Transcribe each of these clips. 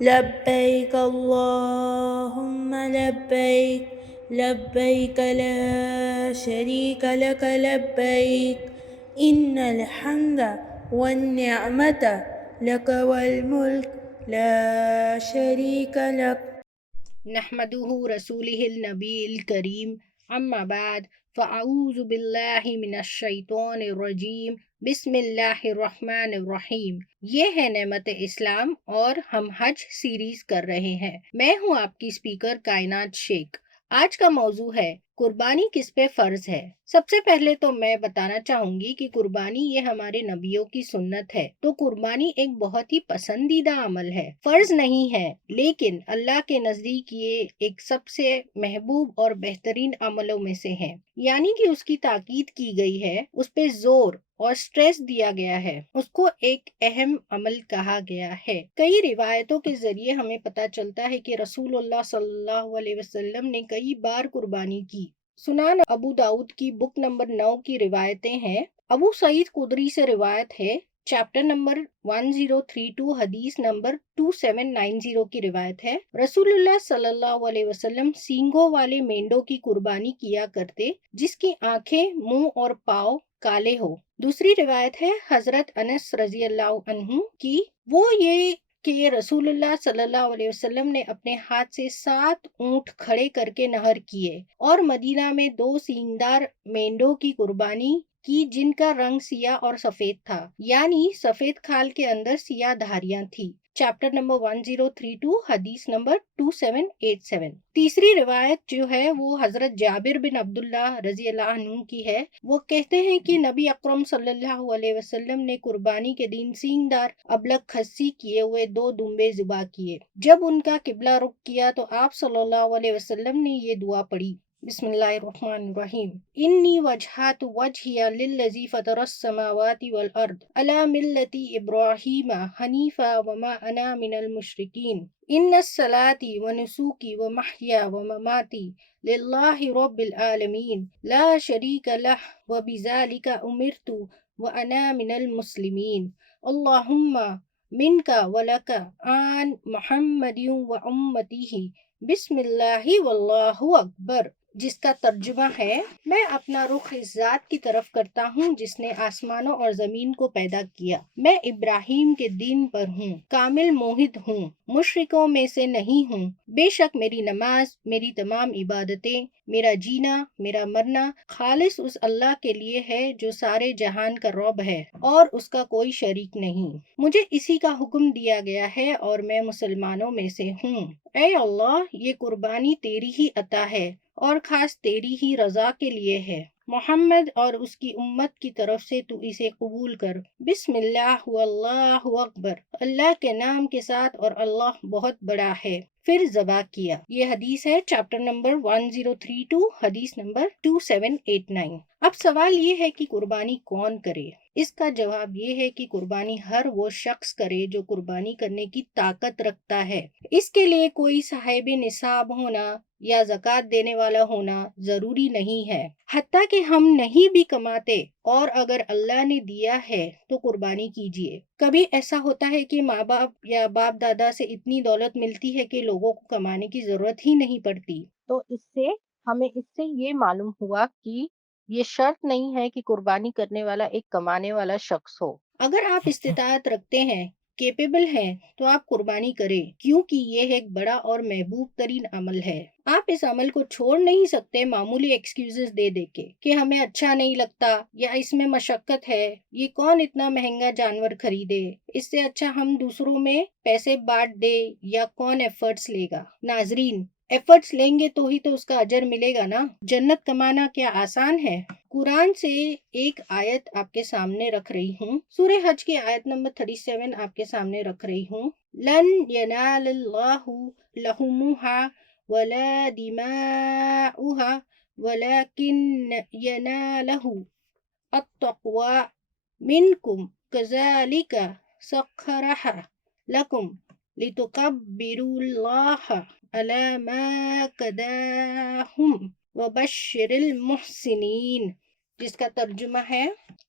لبيك اللهم لبيك لبيك لا شريك لك لبيك إن الحمد والنعمة لك والملك لا شريك لك. نحمده رسوله النبی الکریم اما بعد فاعوذ باللہ من الشیطان الرجیم بسم اللہ الرحمن الرحیم۔ یہ ہے نعمت اسلام اور ہم حج سیریز کر رہے ہیں۔ میں ہوں آپ کی اسپیکر کائنات شیخ۔ آج کا موضوع ہے قربانی کس پہ فرض ہے۔ سب سے پہلے تو میں بتانا چاہوں گی کہ قربانی یہ ہمارے نبیوں کی سنت ہے، تو قربانی ایک بہت ہی پسندیدہ عمل ہے، فرض نہیں ہے، لیکن اللہ کے نزدیک یہ ایک سب سے محبوب اور بہترین عملوں میں سے ہے، یعنی کہ اس کی تاکید کی گئی ہے، اس پہ زور اور سٹریس دیا گیا ہے، اس کو ایک اہم عمل کہا گیا ہے۔ کئی روایتوں کے ذریعے ہمیں پتہ چلتا ہے کہ رسول اللہ صلی اللہ علیہ وسلم نے کئی بار قربانی کی۔ سنن ابو داؤد کی بک نمبر 9 کی روایتیں ہیں۔ ابو سعید خدری سے روایت ہے، چیپٹر نمبر 1032 حدیث نمبر 2790 کی روایت ہے، رسول اللہ صلی اللہ علیہ وسلم سینگوں والے مینڈوں کی قربانی کیا کرتے جس کی آنکھیں، منہ اور پاؤں کالے ہو۔ دوسری روایت ہے حضرت انس رضی اللہ عنہ کی، وہ یہ کہ رسول اللہ صلی اللہ علیہ وسلم نے اپنے ہاتھ سے 7 اونٹ کھڑے کر کے نہر کیے اور مدینہ میں 2 سینگدار مینڈوں کی قربانی کی جن کا رنگ سیاہ اور سفید تھا، یعنی سفید کھال کے اندر سیاہ دھاریاں تھی۔ چیپٹر نمبر 1032 حدیث نمبر 2787۔ تیسری روایت جو ہے وہ حضرت جابر بن عبداللہ رضی اللہ عنہ کی ہے، وہ کہتے ہیں کہ نبی اکرم صلی اللہ علیہ وسلم نے قربانی کے دن سینگدار ابلق کھسی کیے ہوئے 2 دمبے ذبح کیے۔ جب ان کا قبلہ رخ کیا تو آپ صلی اللہ علیہ وسلم نے یہ دعا پڑھی، بسم اللہ الرحمن الرحیم، انی وجہت وجہی للذی فطر السماوات والارض علی ملت ابراہیم حنیفا وما انا من المشرکین، ان الصلاۃ ونسوکی ومحیا ومماتی للہ رب العالمین لا شریک لہ وبذالک امرت وانا من المسلمین، اللہم منک ولک آن محمد وامتہ بسم اللہ واللہ اکبر، جس کا ترجمہ ہے، میں اپنا رخ اس ذات کی طرف کرتا ہوں جس نے آسمانوں اور زمین کو پیدا کیا، میں ابراہیم کے دین پر ہوں، کامل موحد ہوں، مشرکوں میں سے نہیں ہوں، بے شک میری نماز، میری تمام عبادتیں، میرا جینا، میرا مرنا خالص اس اللہ کے لیے ہے جو سارے جہان کا رب ہے اور اس کا کوئی شریک نہیں، مجھے اسی کا حکم دیا گیا ہے اور میں مسلمانوں میں سے ہوں۔ اے اللہ، یہ قربانی تیری ہی عطا ہے اور خاص تیری ہی رضا کے لیے ہے، محمد اور اس کی امت کی طرف سے تو اسے قبول کر، بسم اللہ واللہ اکبر، اللہ کے نام کے ساتھ اور اللہ بہت بڑا ہے، پھر ذبح کیا۔ یہ حدیث ہے چیپٹر نمبر 1032 حدیث نمبر 2789۔ اب سوال یہ ہے کہ قربانی کون کرے؟ اس کا جواب یہ ہے کہ قربانی ہر وہ شخص کرے جو قربانی کرنے کی طاقت رکھتا ہے، اس کے لیے کوئی صاحب نصاب ہونا یا زکوٰۃ دینے والا ہونا ضروری نہیں ہے، حتیٰ کہ ہم نہیں بھی کماتے اور اگر اللہ نے دیا ہے تو قربانی کیجیے۔ کبھی ایسا ہوتا ہے کہ ماں باپ یا باپ دادا سے اتنی دولت ملتی ہے کہ لوگوں کو کمانے کی ضرورت ہی نہیں پڑتی، تو ہمیں اس سے یہ معلوم ہوا کہ یہ شرط نہیں ہے کہ قربانی کرنے والا ایک کمانے والا شخص ہو۔ اگر آپ استطاعت رکھتے ہیں، کیپیبل ہیں، تو آپ قربانی کریں، کیونکہ یہ ایک بڑا اور محبوب ترین عمل ہے۔ آپ اس عمل کو چھوڑ نہیں سکتے معمولی ایکسکیوزز دے دے کے کہ ہمیں اچھا نہیں لگتا یا اس میں مشقت ہے، یہ کون اتنا مہنگا جانور خریدے، اس سے اچھا ہم دوسروں میں پیسے بانٹ دے، یا کون ایفرٹس لے گا۔ ناظرین، ایفرٹس لیں گے تو ہی تو اس کا اجر ملے گا نا۔ جنت کمانا کیا آسان ہے؟ قرآن سے ایک آیت آپ کے سامنے رکھ رہی ہوں، سورہ حج کی آیت نمبر 37 آپ کے سامنے رکھ رہی ہوں۔ لن ینال اللہ لحومها ولا دماؤها ولكن يناله التقوى منكم كذلك سخرها لكم لتكبروا الله على ما هداكم وبشر المحسنین، جس کا ترجمہ ہے،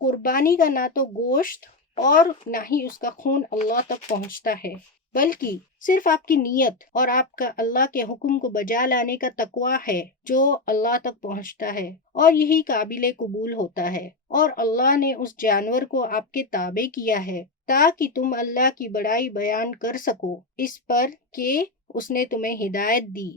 قربانی کا نہ تو گوشت اور نہ ہی اس کا خون اللہ تک پہنچتا ہے، بلکہ صرف آپ کی نیت اور آپ کا اللہ کے حکم کو بجا لانے کا تقوی ہے جو اللہ تک پہنچتا ہے، اور یہی قابل قبول ہوتا ہے۔ اور اللہ نے اس جانور کو آپ کے تابع کیا ہے تاکہ تم اللہ کی بڑائی بیان کر سکو اس پر کہ اس نے تمہیں ہدایت دی،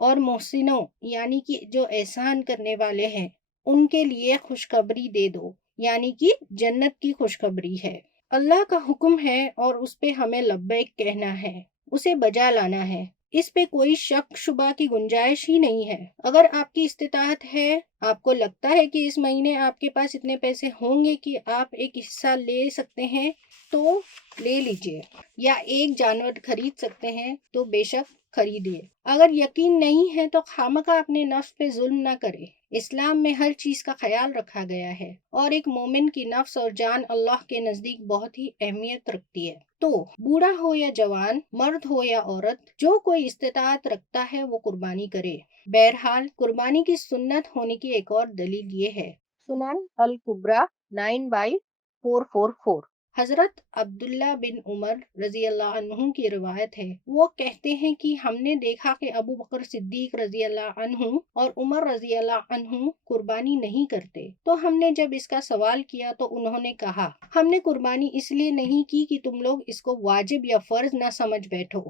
اور محسنوں یعنی کہ جو احسان کرنے والے ہیں ان کے لیے خوشخبری دے دو، یعنی کہ جنت کی خوشخبری ہے۔ اللہ کا حکم ہے اور اس پہ ہمیں لبیک کہنا ہے، اسے بجا لانا ہے، اس پہ کوئی شک شبہ کی گنجائش ہی نہیں ہے۔ اگر آپ کی استطاعت ہے، آپ کو لگتا ہے کہ اس مہینے آپ کے پاس اتنے پیسے ہوں گے کہ آپ ایک حصہ لے سکتے ہیں تو لے لیجئے، یا ایک جانور خرید سکتے ہیں تو بے شک خریدیے۔ اگر یقین نہیں ہے تو خامخواہ اپنے نفس پہ ظلم نہ کرے۔ اسلام میں ہر چیز کا خیال رکھا گیا ہے، اور ایک مومن کی نفس اور جان اللہ کے نزدیک بہت ہی اہمیت رکھتی ہے۔ تو بوڑھا ہو یا جوان، مرد ہو یا عورت، جو کوئی استطاعت رکھتا ہے وہ قربانی کرے۔ بہرحال قربانی کی سنت ہونے کی ایک اور دلیل یہ ہے، سنن الکبریٰ 9/444، حضرت عبداللہ بن عمر رضی اللہ عنہ کی روایت ہے، وہ کہتے ہیں کہ ہم نے دیکھا کہ ابو بکر صدیق رضی اللہ عنہ اور عمر رضی اللہ عنہ قربانی نہیں کرتے، تو ہم نے جب اس کا سوال کیا تو انہوں نے کہا، ہم نے قربانی اس لیے نہیں کی کہ تم لوگ اس کو واجب یا فرض نہ سمجھ بیٹھو۔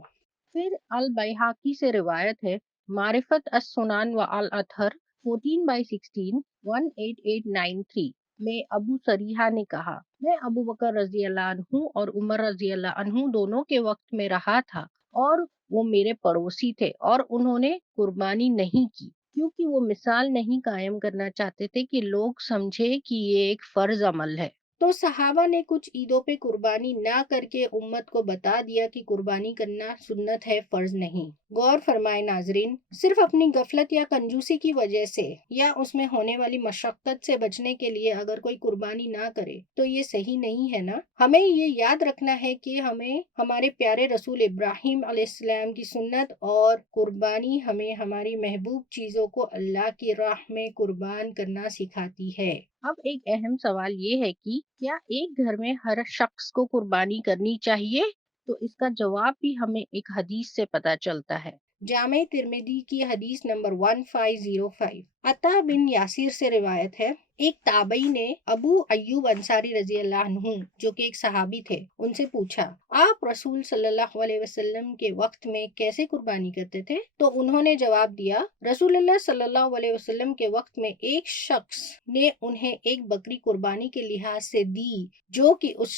پھر البیہقی سے روایت ہے، معرفت السنن والاطہر 14/16 18893 میں ابو سریحہ نے کہا، میں ابو بکر رضی اللہ عنہ اور عمر رضی اللہ عنہ دونوں کے وقت میں رہا تھا، اور وہ میرے پڑوسی تھے، اور انہوں نے قربانی نہیں کی کیونکہ وہ مثال نہیں قائم کرنا چاہتے تھے کہ لوگ سمجھے کہ یہ ایک فرض عمل ہے۔ تو صحابہ نے کچھ عیدوں پہ قربانی نہ کر کے امت کو بتا دیا کہ قربانی کرنا سنت ہے، فرض نہیں۔ غور فرمائے ناظرین، صرف اپنی غفلت یا کنجوسی کی وجہ سے یا اس میں ہونے والی مشقت سے بچنے کے لیے اگر کوئی قربانی نہ کرے تو یہ صحیح نہیں ہے نا۔ ہمیں یہ یاد رکھنا ہے کہ ہمیں ہمارے پیارے رسول ابراہیم علیہ السلام کی سنت اور قربانی ہمیں ہماری محبوب چیزوں کو اللہ کی راہ میں قربان کرنا سکھاتی ہے۔ اب ایک اہم سوال یہ ہے کہ کیا ایک گھر میں ہر شخص کو قربانی کرنی چاہیے؟ تو اس کا جواب بھی ہمیں ایک حدیث سے پتہ چلتا ہے۔ جامع ترمذی کی حدیث نمبر 1505، عطا بن یاسر سے روایت ہے، ایک تابعی نے ابو ایوب انصاری رضی اللہ عنہ جو کہ ایک صحابی تھے ان سے پوچھا، آپ رسول صلی اللہ علیہ وسلم کے وقت میں کیسے قربانی کرتے تھے؟ تو انہوں نے جواب دیا، رسول اللہ صلی اللہ علیہ وسلم کے وقت میں ایک شخص نے انہیں ایک بکری قربانی کے لحاظ سے دی جو کہ اس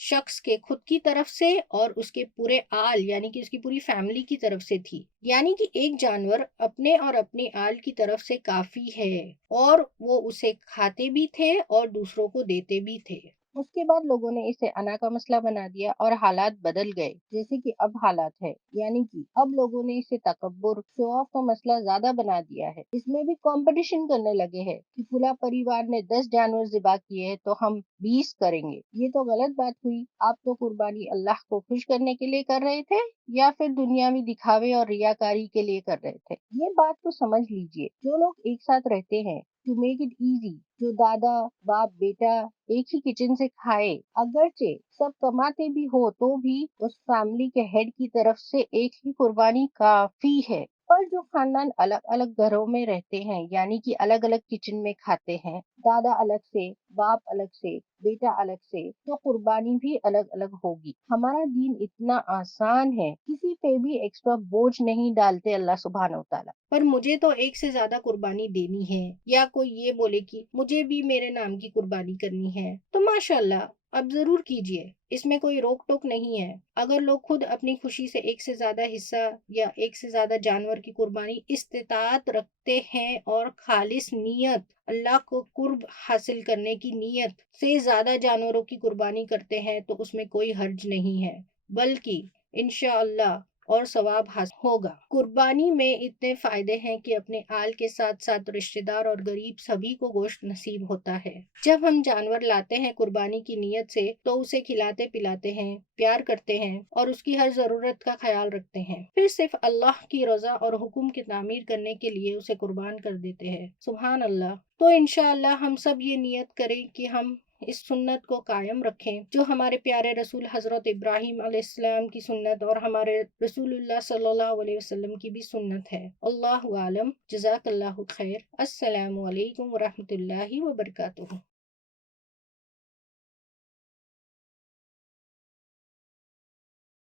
شخص کے خود کی طرف سے اور اس کے پورے آل یعنی کہ اس کی پوری فیملی کی طرف سے تھی، یعنی کہ ایک جانور اپنے اور اپنی آل کی طرف سے کافی ہے، اور وہ اسے کھاتے بھی تھے اور دوسروں کو دیتے بھی تھے۔ اس کے بعد لوگوں نے اسے انا کا مسئلہ بنا دیا اور حالات بدل گئے جیسے کہ اب حالات ہے، یعنی کہ اب لوگوں نے اسے تکبر، شو آف کا مسئلہ زیادہ بنا دیا ہے۔ اس میں بھی کمپٹیشن کرنے لگے ہیں کہ فلاں پریوار نے 10 جانور ذبح کیے ہیں تو ہم 20 کریں گے۔ یہ تو غلط بات ہوئی۔ آپ تو قربانی اللہ کو خوش کرنے کے لیے کر رہے تھے یا پھر دنیاوی دکھاوے اور ریاکاری کے لیے کر رہے تھے؟ یہ بات تو سمجھ لیجئے، جو لوگ ایک ساتھ رہتے ہیں to make it easy، جو دادا باپ بیٹا ایک ہی کچن سے کھائے، اگرچہ سب کماتے بھی ہو تو بھی اس فیملی کے ہیڈ کی طرف سے ایک ہی قربانی کافی ہے۔ پر جو خاندان الگ الگ گھروں میں رہتے ہیں یعنی کہ الگ الگ کچن میں کھاتے ہیں، دادا الگ سے، باپ الگ سے، بیٹا الگ سے، تو قربانی بھی الگ الگ ہوگی۔ ہمارا دین اتنا آسان ہے، کسی پہ بھی ایکسٹرا بوجھ نہیں ڈالتے اللہ سبحانہ و تعالیٰ۔ پر مجھے تو ایک سے زیادہ قربانی دینی ہے، یا کوئی یہ بولے کہ مجھے بھی میرے نام کی قربانی کرنی ہے، تو ماشاءاللہ اب ضرور کیجئے، اس میں کوئی روک ٹوک نہیں ہے۔ اگر لوگ خود اپنی خوشی سے ایک سے زیادہ حصہ یا ایک سے زیادہ جانور کی قربانی استطاعت رکھتے ہیں اور خالص نیت اللہ کو قرب حاصل کرنے کی نیت سے زیادہ جانوروں کی قربانی کرتے ہیں تو اس میں کوئی حرج نہیں ہے، بلکہ انشاءاللہ اور ثواب حاصل ہوگا۔ قربانی میں اتنے فائدے ہیں کہ اپنے آل کے ساتھ ساتھ رشتہ دار اور غریب سبھی کو گوشت نصیب ہوتا ہے۔ جب ہم جانور لاتے ہیں قربانی کی نیت سے تو اسے کھلاتے پلاتے ہیں، پیار کرتے ہیں اور اس کی ہر ضرورت کا خیال رکھتے ہیں، پھر صرف اللہ کی رضا اور حکم کی تعمیر کرنے کے لیے اسے قربان کر دیتے ہیں۔ سبحان اللہ۔ تو انشاءاللہ ہم سب یہ نیت کریں کہ ہم اس سنت کو قائم رکھیں جو ہمارے پیارے رسول حضرت ابراہیم علیہ السلام کی سنت اور ہمارے رسول اللہ صلی اللہ علیہ وسلم کی بھی سنت ہے۔ اللہ عالم، جزاک اللہ خیر۔ السلام علیکم ورحمۃ اللہ وبرکاتہ۔